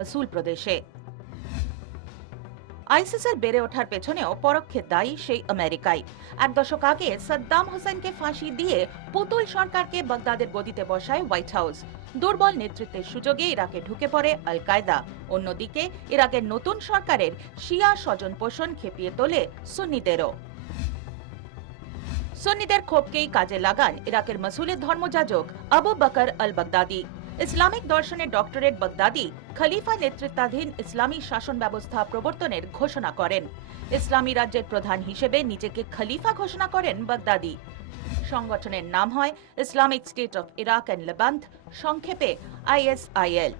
মসুল প্রদেশে। আইসিসের বেড়ে ওঠার পেছনেও পরোক্ষে দায়ী সেই আমেরিকাই। এক দশক আগে সাদ্দাম হোসেনকে ফাঁসি দিয়ে পুতুল সরকারকে বাগদাদের গদিতে বসায় হোয়াইট হাউস। দুর্বল নেতৃত্বের সুযোগে ইরাকে ঢুকে পড়ে আল কায়দা। অন্যদিকে ইরাকের নতুন সরকারের শিয়া স্বজন পোষণ খেপিয়ে তোলে সুন্নিদেরও। সুন্নিদের ক্ষোভকেই কাজে লাগান ইরাকের মসুলের ধর্মযাজক আবু বকর আল বাগদাদি। ইসলামিক দর্শনের ডক্টরেট বাগদাদি খলিফা নেতৃত্বাধীন ইসলামী শাসন ব্যবস্থা প্রবর্তনের ঘোষণা করেন। ইসলামী রাজ্যের প্রধান হিসেবে নিজেকে খলিফা ঘোষণা করেন বাগদাদি। সংগঠনের নাম হয় Islamic state of Iraq and Levant, সংক্ষেপে ISIL।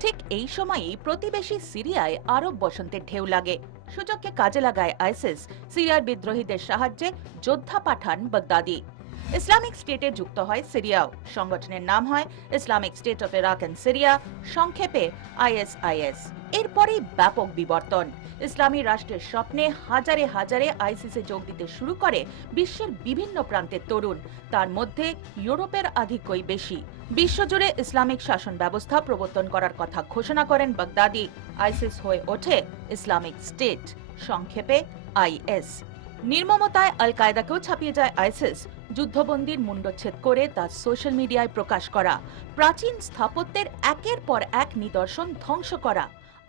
ঠিক এই সময়ই প্রতিবেশী সিরিয়ায় আরব বসন্তের ঢেউ লাগে। সুযোগকে কাজে লাগায় আইসিস। সিরিয়ার বিদ্রোহীদের সাহায্যে যোদ্ধা পাঠান বাগদাদি। ইসলামিক স্টেটে যুক্ত হয় সিরিয়াও। সংগঠনের নাম হয় Islamic state of Iraq and Syria, সংক্ষেপে ISIS। এরপরেই ব্যাপক বিবর্তন। ইসলামী রাষ্ট্রের স্বপ্নে হাজারে হাজারে আইসিসে যোগ দিতে শুরু করে বিশ্বের বিভিন্ন প্রান্তের তরুণ। তার মধ্যে ইউরোপের আধিক্যই বেশি। বিশ্বজুড়ে ইসলামিক শাসন ব্যবস্থা প্রবর্তন করার কথা ঘোষণা করেন বাগদাদি। আইসিস হয়ে ওঠে ইসলামিক স্টেট, সংক্ষেপে IS। নির্মমতায় আল কায়দাকেও ছাপিয়ে যায় আইসিস। যুদ্ধবন্দীর মুন্ডচ্ছেদ করে তা সোশ্যাল মিডিয়ায় প্রকাশ করা, প্রাচীন স্থাপত্যের একের পর এক নিদর্শন ধ্বংস করা।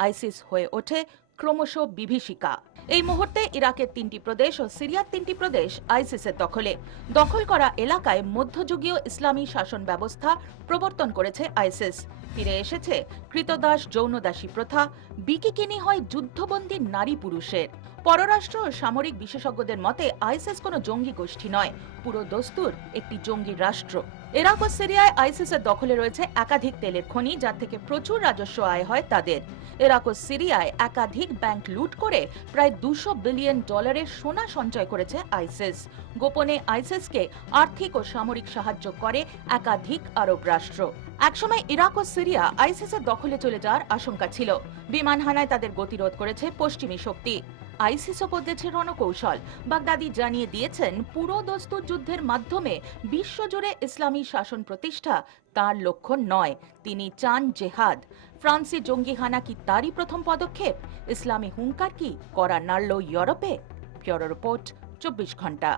আইসিস হয়ে ওঠে ক্রমশ বিভীষিকা। এই মুহূর্তে ইরাকের 3টি প্রদেশ ও সিরিয়ার 3টি প্রদেশ আইসিসের দখলে। দখল করা এলাকায় মধ্যযুগীয় ইসলামী শাসন ব্যবস্থা প্রবর্তন করেছে আইসিস। ফিরে এসেছে কৃতদাস যৌনদাসী প্রথা। বিকিকিনি হয় যুদ্ধবন্দী নারী পুরুষের। পররাষ্ট্র ও সামরিক বিশেষজ্ঞদের মতে আইসিস কোনো জঙ্গি গোষ্ঠী নয়, পুরো দস্তুর একটি জঙ্গি রাষ্ট্র। ইরাক ও সিরিয়ায় আইসিসের দখলে রয়েছে একাধিক তেলের খনি, যার থেকে প্রচুর রাজস্ব আয় হয় তাদের। ইরাক ও সিরিয়ায় একাধিক ব্যাংক লুট করে প্রায় $200 বিলিয়ন সোনা সঞ্চয় করেছে আইসিস। গোপনে আইসিসকে আর্থিক ও সামরিক সাহায্য করে একাধিক আরব রাষ্ট্র। একসময় ইরাক ও সিরিয়া আইসিসের দখলে চলে যাওয়ার আশঙ্কা ছিল। বিমান হানায় তাদের গতিরোধ করেছে পশ্চিমী শক্তি। আইসিসও বদলেছে রণকৌশল। বাগদাদি জানিয়ে দিয়েছেন, পুরো দস্তুর যুদ্ধের মাধ্যমে বিশ্বজুড়ে ইসলামী শাসন প্রতিষ্ঠা তার লক্ষ্য নয়, তিনি চান জেহাদ। ফ্রান্সে জঙ্গি হানা কি তারই প্রথম পদক্ষেপ? ইসলামী হুঙ্কার কি করা নাড়ল ইউরোপে? ব্যুরো রিপোর্ট, 24 ঘন্টা।